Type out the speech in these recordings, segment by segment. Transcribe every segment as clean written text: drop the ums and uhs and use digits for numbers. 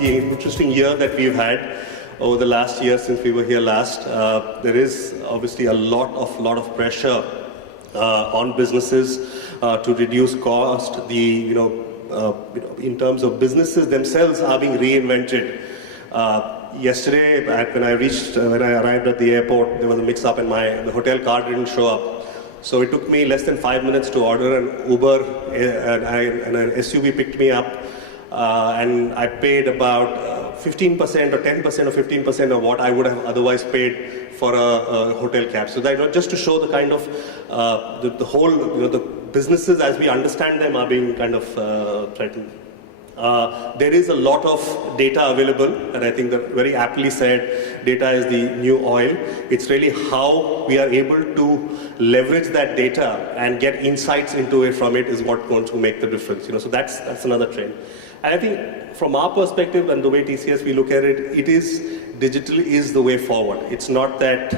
the interesting year that we've had over the last year since we were here last. There is obviously a lot of pressure on businesses to reduce cost. In terms of businesses themselves are being reinvented. Yesterday, when I arrived at the airport, there was a mix-up and the hotel car didn't show up. So it took me less than 5 minutes to order an Uber, and an SUV picked me up, and I paid about 15% or 10% or 15% of what I would have otherwise paid for a hotel cab. So that just to show the kind of the whole, the businesses as we understand them are being kind of threatened. There is a lot of data available, and I think that very aptly said, data is the new oil. It's really how we are able to leverage that data and get insights into it from it is what's going to make the difference. So that's another trend. And I think from our perspective and the way TCS we look at it, digital is the way forward. It's not that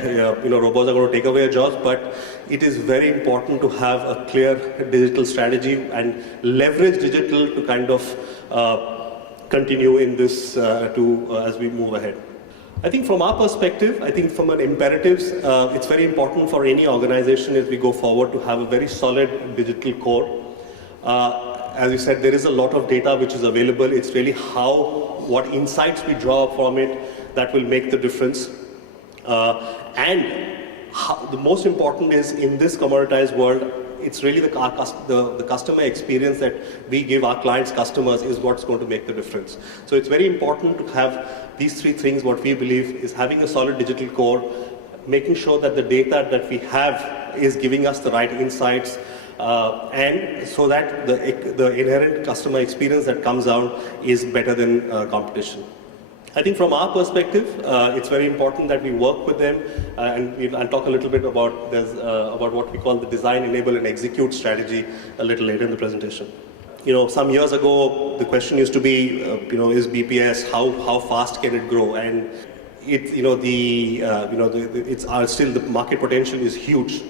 robots are going to take away our jobs, but it is very important to have a clear digital strategy and leverage digital to kind of continue in this as we move ahead. I think from our perspective, I think from an imperatives, it's very important for any organization as we go forward to have a very solid digital core. As you said, there is a lot of data which is available. It's really what insights we draw from it that will make the difference. And the most important is in this commoditized world, it's really the customer experience that we give our clients, customers, is what's going to make the difference. So it's very important to have these three things. What we believe is having a solid digital core, making sure that the data that we have is giving us the right insights, and so that the inherent customer experience that comes out is better than competition. I think from our perspective, it's very important that we work with them, and I'll talk a little bit about what we call the design, enable, and execute strategy a little later in the presentation. Some years ago, the question used to be, is BPS, how fast can it grow? And still the market potential is huge.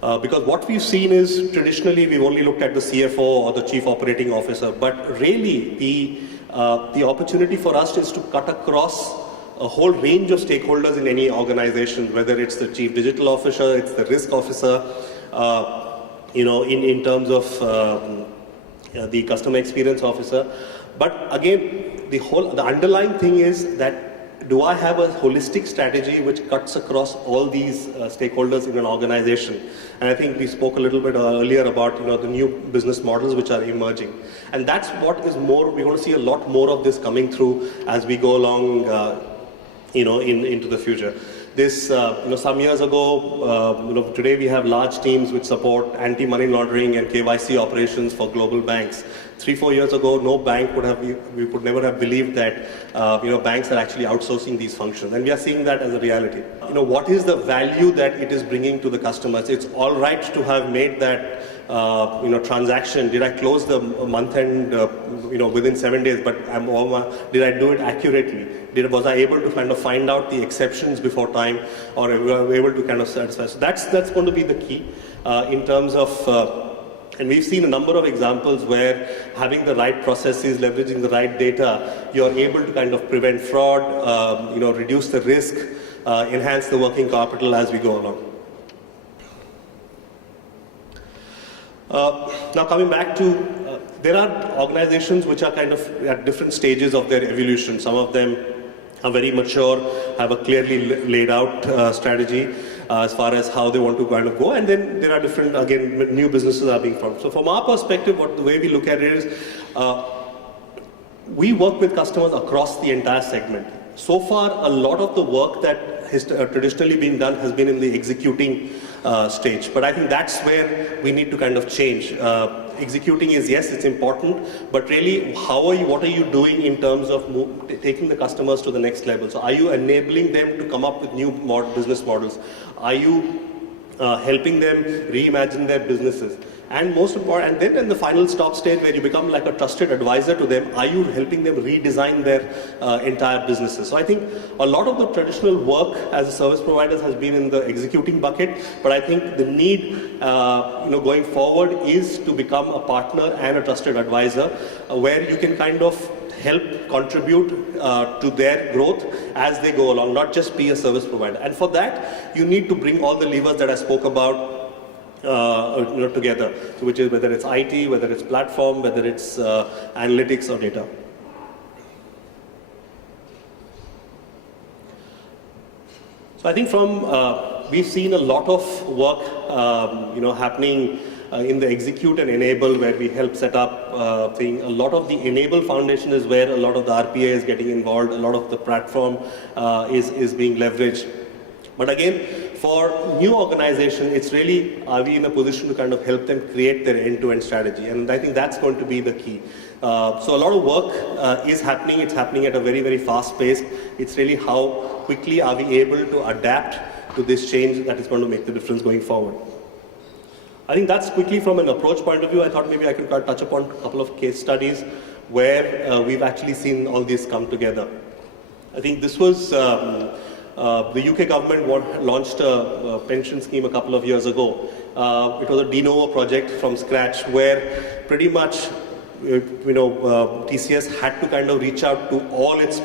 Because what we've seen is traditionally we've only looked at the CFO or the Chief Operating Officer, but really the opportunity for us is to cut across a whole range of stakeholders in any organization, whether it's the Chief Digital Officer, it's the Risk Officer, in terms of the Customer Experience Officer. But again, the underlying thing is that do I have a holistic strategy which cuts across all these stakeholders in an organization? And I think we spoke a little bit earlier about the new business models which are emerging. And that's what is more, we're going to see a lot more of this coming through as we go along into the future. This, some years ago, today we have large teams which support anti-money laundering and KYC operations for global banks. 3-4 years ago, no bank we could never have believed that, banks are actually outsourcing these functions. And we are seeing that as a reality. What is the value that it is bringing to the customers? It's all right to have made that, transaction. Did I close the month end, within 7 days, but did I do it accurately? Was I able to kind of find out the exceptions before time, or were able to kind of satisfy? So that's going to be the key in terms of, and we've seen a number of examples where having the right processes, leveraging the right data, you're able to kind of prevent fraud, reduce the risk, enhance the working capital as we go along. Now coming back to, there are organizations which are kind of at different stages of their evolution. Some of them are very mature, have a clearly laid out strategy as far as how they want to kind of go, and then there are different, again, new businesses are being formed. So from our perspective, the way we look at it is, we work with customers across the entire segment. So far, a lot of the work that has traditionally been done has been in the executing stage. But I think that's where we need to kind of change. Executing is, yes, it's important, but really, what are you doing in terms of taking the customers to the next level? So are you enabling them to come up with new business models? Are you helping them reimagine their businesses? And most important, and then in the final stop stage where you become like a trusted advisor to them, are you helping them redesign their entire businesses? So I think a lot of the traditional work as a service provider has been in the executing bucket, but I think the need going forward is to become a partner and a trusted advisor where you can kind of help contribute to their growth as they go along, not just be a service provider. And for that, you need to bring all the levers that I spoke about together, so which is whether it's IT, whether it's platform, whether it's analytics or data. So I think we've seen a lot of work happening in the execute and enable, where we help set up a lot of the enable foundation is where a lot of the RPA is getting involved, a lot of the platform is being leveraged. But again, for new organization, it's really, are we in a position to kind of help them create their end-to-end strategy? And I think that's going to be the key. So a lot of work is happening. It's happening at a very, very fast pace. It's really how quickly are we able to adapt to this change that is going to make the difference going forward. I think that's quickly from an approach point of view. I thought maybe I could touch upon a couple of case studies where we've actually seen all this come together. I think this was the UK government launched a pension scheme a couple of years ago. It was a de novo project from scratch, where pretty much TCS had to kind of reach out to all its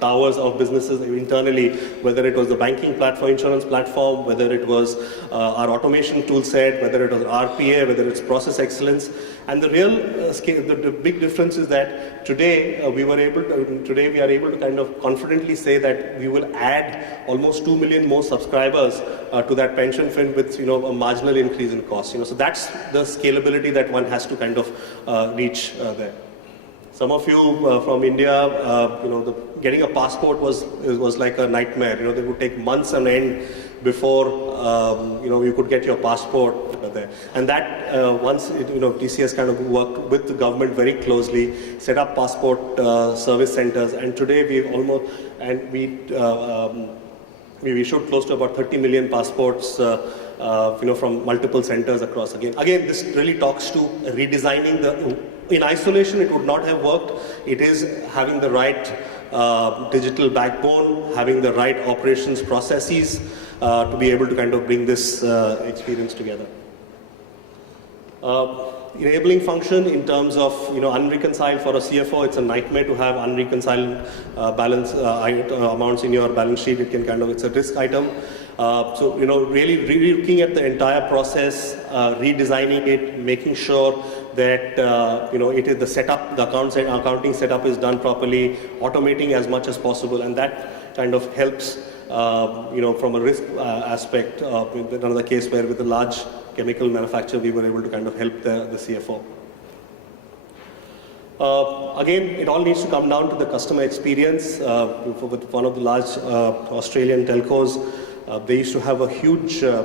towers of businesses internally, whether it was the banking platform, insurance platform, whether it was our automation tool set, whether it was RPA, whether it's process excellence. And the real the big difference is that today we are able to kind of confidently say that we will add almost 2 million more subscribers to that pension fund with a marginal increase in cost. So that's the scalability that one has to kind of reach there. Some of you from India, getting a passport was like a nightmare. They would take months on end before you could get your passport there. And that once TCS kind of worked with the government very closely, set up passport service centers, and today we issued close to about 30 million passports. From multiple centers across. Again, this really talks to redesigning in isolation, it would not have worked. It is having the right digital backbone, having the right operations processes to be able to kind of bring this experience together. Enabling function in terms of unreconciled for a CFO, it's a nightmare to have unreconciled balance amounts in your balance sheet. It's a risk item. So really looking at the entire process, redesigning it, making sure that it is the setup, the accounting setup is done properly, automating as much as possible, and that kind of helps from a risk aspect. Another case where with a large chemical manufacturer, we were able to kind of help the CFO. Again, it all needs to come down to the customer experience. With one of the large Australian telcos, they used to have a huge, their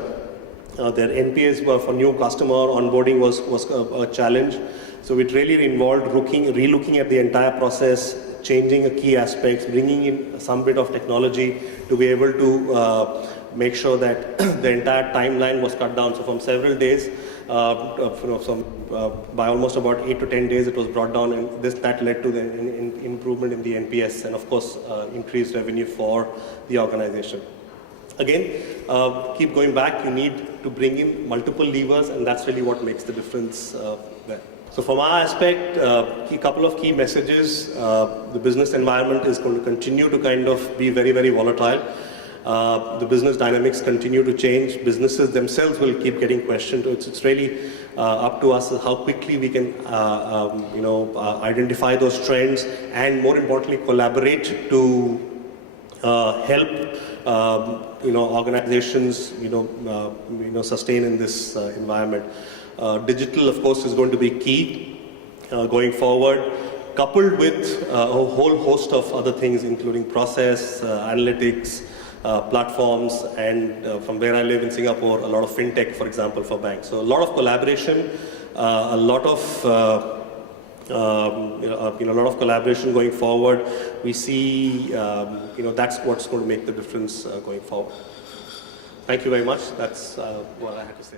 NPS for new customer onboarding was a challenge. So it really involved relooking at the entire process, changing the key aspects, bringing in some bit of technology to be able to make sure that the entire timeline was cut down. So from several days, by almost about 8 to 10 days, it was brought down, and that led to the improvement in the NPS, and of course increased revenue for the organization. Again, keep going back. You need to bring in multiple levers, and that's really what makes the difference there. So from our aspect, a couple of key messages. The business environment is going to continue to kind of be very, very volatile. The business dynamics continue to change. Businesses themselves will keep getting questioned. It's really up to us how quickly we can identify those trends, and more importantly, collaborate to help organizations sustain in this environment. Digital, of course, is going to be key going forward, coupled with a whole host of other things, including process, analytics, platforms, and from where I live in Singapore, a lot of fintech, for example, for banks. So a lot of collaboration, a lot of collaboration going forward. We see, that's what's going to make the difference going forward. Thank you very much. That's what I had to say.